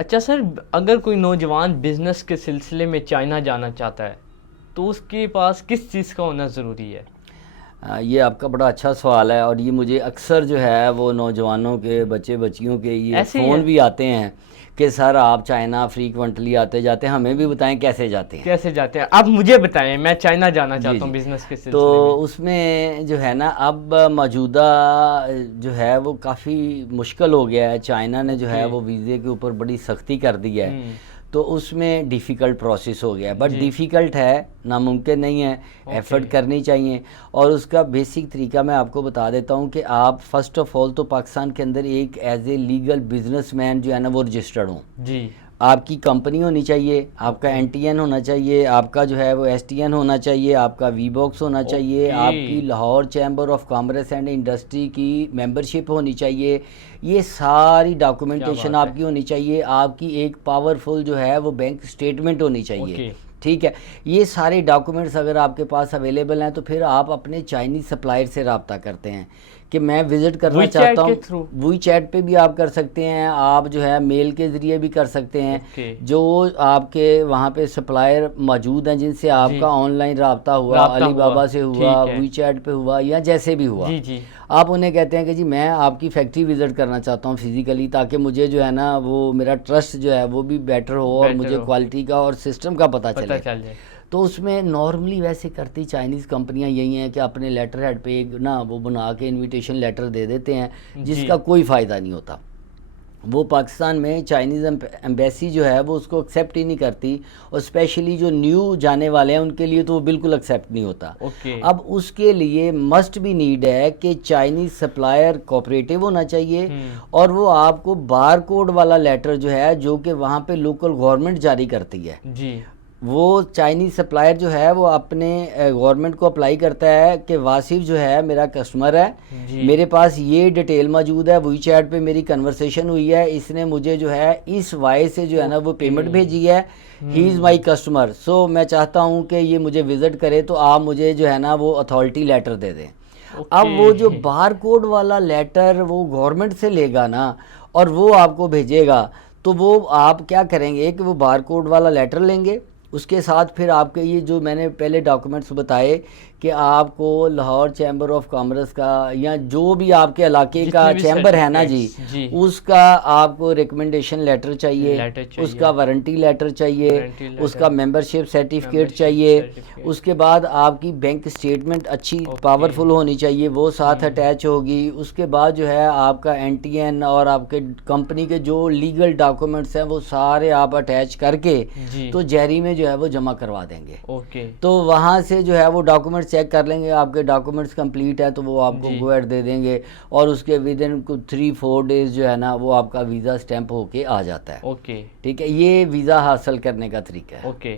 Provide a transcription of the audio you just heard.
अच्छा सर, अगर कोई नौजवान बिजनेस के सिलसिले में चाइना जाना चाहता है तो उसके पास किस चीज़ का होना ज़रूरी है? ये आपका बड़ा अच्छा सवाल है, और ये मुझे अक्सर जो है वो नौजवानों के बच्चे बच्चियों के ये ऐसे ही फ़ोन है। भी आते हैं कि सर आप चाइना फ्रीक्वेंटली आते जाते हैं, हमें भी बताएं कैसे जाते हैं। कैसे जाते हैं आप मुझे बताएं, मैं चाइना जाना जी चाहता हूँ जी। बिजनेस के तो सिलसिले में। उसमें जो है ना, अब मौजूदा जो है वो काफ़ी मुश्किल हो गया है। चाइना ने जो ओके। है वो वीज़े के ऊपर बड़ी सख्ती कर दी है, हम्म। तो उसमें डिफ़िकल्ट प्रोसेस हो गया है। But ji. डिफ़िकल्ट है, नामुमकिन नहीं है, ओके। एफ़र्ट करनी चाहिए। और उसका बेसिक तरीका मैं आपको बता देता हूँ कि आप फ़र्स्ट ऑफ़ ऑल तो पाकिस्तान के अंदर एक एज ए लीगल बिजनेसमैन जो है ना वो रजिस्टर्ड हों। जी। आपकी कंपनी होनी चाहिए, आपका ओके। एनटीएन होना चाहिए, आपका जो है वो एसटीएन होना चाहिए, आपका वी बॉक्स होना चाहिए, ओके। आपकी Lahore chamber of commerce and industry की मेंबरशिप होनी चाहिए। ये सारी क्या डॉक्यूमेंटेशन बात है। आपकी होनी चाहिए। आपकी एक पावरफुल जो है वो बैंक स्टेटमेंट होनी चाहिए। ओके। ठीक है। ये सारे डॉक्यूमेंट्स अगर आपके पास अवेलेबल हैं तो फिर आप अपने चाइनीज़ सप्लायर से रब्ता करते हैं कि मैं विज़िट करना वी चैट चाहता के हूँ। थ्रू। वही चैट पे भी आप कर सकते हैं, आप जो है मेल के ज़रिए भी कर सकते हैं। ओके। जो आपके वहाँ पे सप्लायर मौजूद हैं जिनसे जी। आपका ऑनलाइन रब्ता हुआ, राब्ता हुआ। अलीबाबा से हुआ, ठीक है। वी चैट पे हुआ, या जैसे भी हुआ, जी जी। आप उन्हें कहते हैं कि जी मैं आपकी फैक्ट्री विज़िट करना चाहता हूँ फिज़िकली, ताकि मुझे जो है ना वो मेरा ट्रस्ट जो है वो भी बेटर हो और बेटर मुझे हो। क्वालिटी का और सिस्टम का पता पता चले। चल जाए। तो उसमें नॉर्मली वैसे करती चाइनीज़ कंपनियां यही हैं कि अपने लेटर हेड पे एक ना वो बना के इनविटेशन लेटर दे देते हैं, जी। जिसका कोई फ़ायदा नहीं होता। वो पाकिस्तान में चाइनीज़ एम्बेसी जो है वो उसको एक्सेप्ट ही नहीं करती, और स्पेशली जो न्यू जाने वाले हैं उनके लिए तो वो बिल्कुल एक्सेप्ट नहीं होता। ओके। अब उसके लिए मस्ट भी नीड है कि चाइनीज़ सप्लायर कोऑपरेटिव होना चाहिए, और वो आपको बार कोड वाला लेटर जो है जो कि वहाँ पे लोकल गवर्नमेंट जारी करती है, जी। वो चाइनीज़ सप्लायर जो है वो अपने गवर्नमेंट को अप्लाई करता है कि वासिफ जो है मेरा कस्टमर है, जी। मेरे पास ये डिटेल मौजूद है, वही चैट पे मेरी कन्वर्सेशन हुई है, इसने मुझे जो है इस वाई से जो है ना वो ओके। पेमेंट भेजी है, ही इज़ माई कस्टमर, सो मैं चाहता हूँ कि ये मुझे विज़िट करे, तो आप मुझे जो है ना वो अथॉरिटी लेटर दे दें। अब ओके। वो जो बार कोड वाला लेटर वो गवर्नमेंट से लेगा ना और वो आपको भेजेगा, तो वो आप क्या करेंगे कि वो बार कोड वाला लेटर लेंगे, उसके साथ फिर आपके ये जो मैंने पहले डॉक्यूमेंट्स बताए कि आपको लाहौर चैम्बर ऑफ कॉमर्स का या जो भी आपके इलाके का जितने भी चैम्बर है ना जी, सर्टिफिकेट्स। जी। उसका आपको रिकमेंडेशन लेटर चाहिए, लेटर चाहिए। उसका वारंटी लेटर चाहिए, वारंटी उसका लेटर। मेंबरशिप सर्टिफिकेट मेंबरशिप चाहिए, सर्टिफिकेट। उसके बाद आपकी बैंक स्टेटमेंट अच्छी ओके। पावरफुल होनी चाहिए, वो साथ अटैच होगी। उसके बाद जो है आपका एनटीएन और आपके कंपनी के जो लीगल डॉक्यूमेंट्स हैं वो सारे आप अटैच करके जी। तो जहरी में जो है वो जमा करवा देंगे। ओके। तो वहाँ से जो है वो डॉक्यूमेंट्स चेक कर लेंगे, आपके डॉक्यूमेंट्स कंप्लीट है तो वो आपको जी। गो एड दे देंगे, और उसके विद इन 3-4 डेज़ जो है ना वो आपका वीज़ा स्टैंप होके आ जाता है। ओके। ठीक है, ये वीज़ा हासिल करने का तरीका है। ओके।